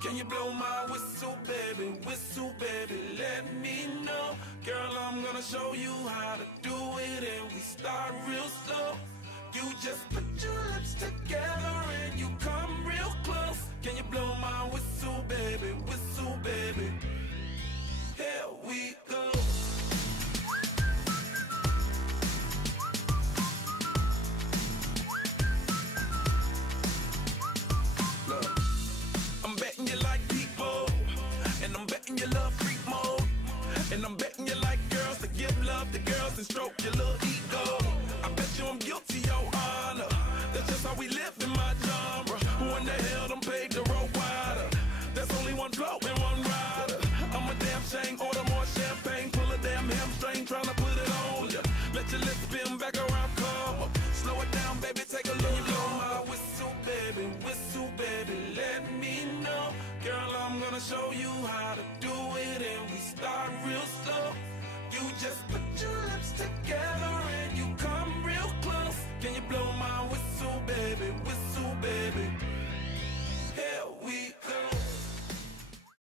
Can you blow my whistle, baby? Whistle, baby, let me know. Girl, I'm gonna show you how to do it, and we start real slow. You just put your lips together and you come real close. Can you blow my whistle, baby? Whistle, baby. Here we go. Look, I'm betting you like people, and I'm betting you love freak mode, and I'm betting you like girls to give love to girls and stroke your little ego. I bet you I'm guilty, your honor. That's just how we live in my genre. Who in the hell done paved the road wider? There's only one blow and one rider. I'm a damn shame, order more champagne, pull a damn hamstring, tryna put it on ya. Let your lips spin back around, come up. Slow it down, baby, take a look. Blow my whistle, baby, let me know. Girl, I'm gonna show you how to do it, and we start real slow. You just